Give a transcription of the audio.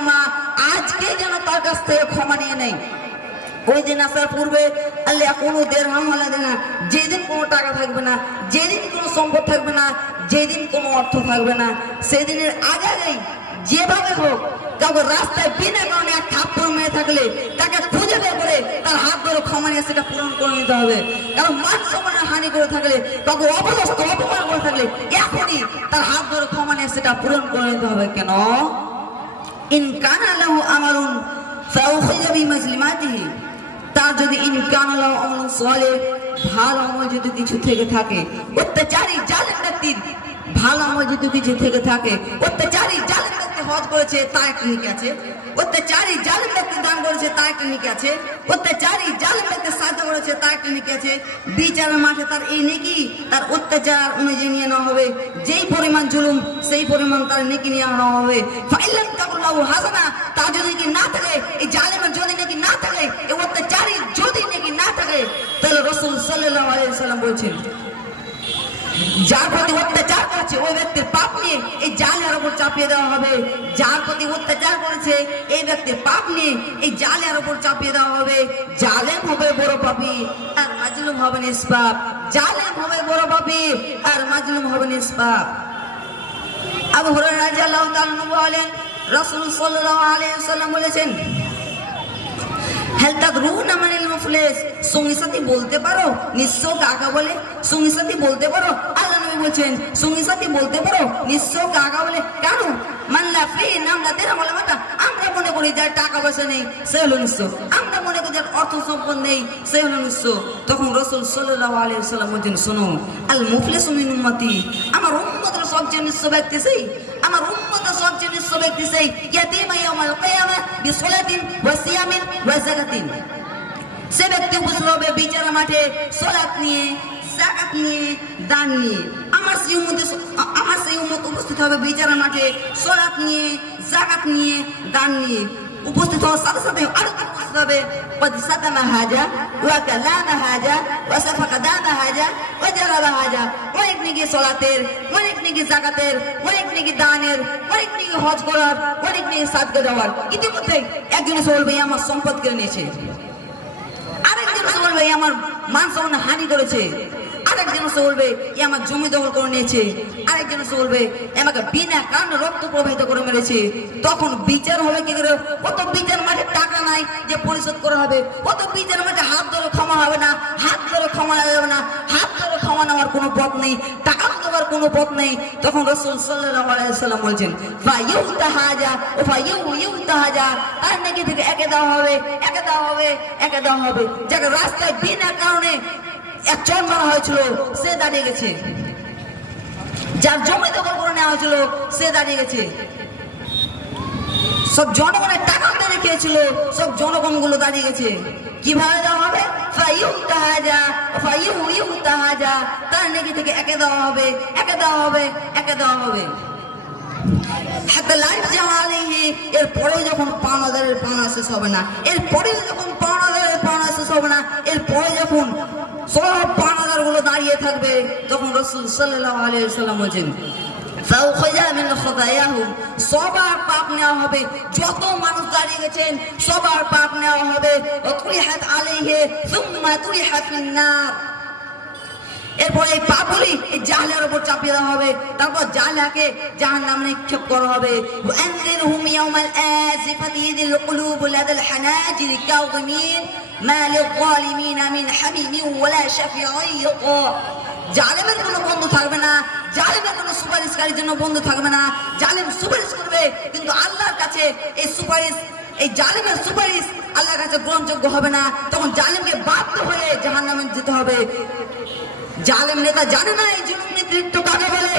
ইয়াউমা, আজকে যেন তার কাছ থেকে ক্ষমা নিয়ে নেই। ওই দিন আসার পূর্বে আল্লাহ কোনো দেড়হাম আলাদা না, যেদিন কোনো টাকা থাকবে না, যেদিন কোনো সম্পদ থাকবে না, যেদিন কোনো অর্থ থাকবে না, সেদিনের আগেই যেভাবে হোক কাউকে রাস্তায় বিনা কারণে এক থাপ্পড় মেরে থাকলে তাকে খুঁজে বের করে তার হাত ধরে ক্ষমা নিয়ে সেটা পূরণ করে নিতে হবে। কারণ মান সম্মানের হানি করে থাকলে, কাউকে অপদস্থ অপমান করে থাকলে এখনই তার হাত ধরে ক্ষমা নিয়ে সেটা পূরণ করে নিতে হবে। কেন? ইন কানা লাহু আমালুন ফাউখিযা বিমাজলিমাতিহি, তার যদি ইন কানা লাহু আমালুন সালিহ, ভালো আমল যদি কিছু থেকে থাকে, অত্যাচারী জালেম ব্যক্তির ভালো আমল যদি কিছু থেকে থাকে, অত্যাচারী জালেম ব্যক্তি হজ করেছে তার একটা নেকি আছে, অত্যাচারী জালেম ব্যক্তি দান করেছে তার একটা নেকি আছে, অত্যাচারী জালেম ব্যক্তি সাহায্য করেছে তার একটা নেকি আছে। বিচারের মাঠে তার এই নেকি তার অত্যাচার অনুযায়ী নিয়ে নেওয়া হবে, যেই পরিমাণ জুলুম সেই পরিমাণ তার নেকি নিয়ে নেওয়া হবে। ফাইলাম তাকুল্লাহু হাসানা, তার যদি নেকি না থাকে, এই জালেমের যদি নেকি না থাকে, এই অত্যাচারী যদি নেকি না থাকে, তাহলে রাসূল সাল্লাল্লাহু আলাইহি ওয়াসাল্লাম বলেছেন যার প্রতি অত্যাচার করেছে ওই ব্যক্তির পাপ নিয়ে এই জালের উপর চাপিয়ে দেওয়া হবে। যার প্রতি অত্যাচার করেছে এই ব্যক্তির পাপ নিয়ে এই জালের উপর চাপিয়ে দেওয়া হবে। জালেম হবে বড় পাপী আর মাজলুম হবে নিষ্পাপ, জালেম হবে বড় পাপী আর মাজলুম হবে নিষ্পাপ। আবু হুরায়রা রাদিয়াল্লাহু তাআলা আনহু বলেন, রাসূল সাল্লাল্লাহু আলাইহি ওয়াসাল্লাম বলেছেন, হেল তাদরুনা মানিল মুফলিস, সঙ্গী সাথী বলতে পারো নিঃস্ব কাকা বলে? সঙ্গী সাথী বলতে পারো? আল্লাহ নবী বলেছেন সঙ্গী সাথী বলতে পারো নিঃস্ব কাকা বলে? কেন? মানলা ফি নামলা দেরা মালামাতা, আমরা মনে করি যার টাকা পয়সা নেই সে হলো নিঃস্ব, আমরা মনে করি যার অর্থ সম্পদ নেই সে হলো নিঃস্ব। তখন রাসূল সাল্লাল্লাহু আলাইহি ওয়াসাল্লাম বলেছেন, শোনো, আল মুফলিসু মিন উম্মতি, আমার উম্মতের সবচেয়ে নিঃস্ব ব্যক্তি সেই, আমার উম্মতের সবচেয়ে নিঃস্ব ব্যক্তি সেই ইয়াতীমা ইয়াউমাল কিয়ামা বিসলাতিন ওয়া সিয়ামিন ওয়া যাকাতিন, সে ব্যক্তি উপস্থিত হবে বিচারের মাঠে সালাত নিয়ে, যাকাত নিয়ে, দান নিয়ে। আমার সেই উম্মত উপস্থিত হবে বিচারের মাঠে সালাত নিয়ে, যাকাত নিয়ে, দান নিয়ে। উপস্থিত হওয়ার সাথে সাথে আরো উপস্থিত হবে قد صدم হাজা ওয়া কালামা হাজা ওয়া সাফাকা দামা হাজা ওয়া জারাবা হাজা, অনেক নেকি সালাতের, অনেক নেকি যাকাতের, অনেক নেকি দানের, অনেক নেকি হজ করার, অনেক নেকি সাদকা দেওয়ার। ইতিমধ্যে একজন বলবে আমার সম্পদ কেড়ে নিয়েছে, আরেকজন বলবে আমার মান সম্মান হানি করেছে, আরেকজন বলবে আমার জমি দখল করে নিয়েছে, আরেকজন বলবে আমাকে বিনা কারণে রক্ত প্রবাহিত করে মেরেছে। তখন বিচার হবে কি করে? কত বিচার মাঠে টাকা নাই যে পরিশোধ করা হবে, কত বিচার মাঠে হাত ধরে ক্ষমা হবে না, হাত ধরে ক্ষমা যাবে না, হাত ধরে ক্ষমা নেওয়ার কোনো পথ নেই, টাকা দেওয়ার কোনো পথ নেই। তখন রাসূল সাল্লাল্লাহু আলাইহি ওয়াসাল্লাম বলেছেন ফায়ুতা হাজা ও ফায়ুতা হাজা, তার নাকি থেকে একে দেওয়া হবে, একে দেওয়া হবে, একে দেওয়া হবে। যাকে রাস্তায় বিনা কারণে এক চর মারা হয়েছিল সে দাঁড়িয়ে গেছে, যার জমি দখল করে নেওয়া হয়েছিল সে দাঁড়িয়ে গেছে, সব জনগণের টাকা মেরে খেয়েছিল সব জনগণ গুলো দাঁড়িয়ে গেছে। কিভাবে দেওয়া হবে? ফায়ুতা হাজা ফায়ুতা হাজা, তার নাকি থেকে একে দেওয়া হবে, একে দেওয়া হবে, একে দেওয়া হবে। এরপরে যখন পাওনাদারের পাওনা শেষ হবে না, এরপরে যখন পাওনাদারের পাওনা শেষ হবে না, এরপরে যখন সব পাওনাদার গুলো দাঁড়িয়ে থাকবে, তখন রাসূল সাল্লাল্লাহু আলাইহি ওয়াসাল্লাম বলেন সবার পাপ নেওয়া হবে, যত মানুষ দাঁড়িয়ে গেছেন সবার পাপ নেওয়া হবে। এরপর এই পাপগুলি এই জাহলের উপর চাপিয়ে দেওয়া হবে, তারপর জাহলাকে জাহান্নামে নিক্ষেপ করা হবে। وأنذرهم يوم الآزفة إذ القلوب لدى الحناجر كاظمين ما للظالمين من حميم ولا شفيع يطاع। জালেমের কোনো বন্ধু থাকবে না, জালেমের কোনো সুপারিশকারীর জন্য বন্ধু থাকবে না। জালেম সুপারিশ করবে কিন্তু আল্লাহর কাছে এই সুপারিশ, এই জালেমের সুপারিশ আল্লাহর কাছে গ্রহণযোগ্য হবে না। তখন জালেমকে বাধ্য হয়ে জাহান্নামে যেতে হবে। জালেম নেতা জানে না এই জুলুম নেতৃত্ব কাকে বলে,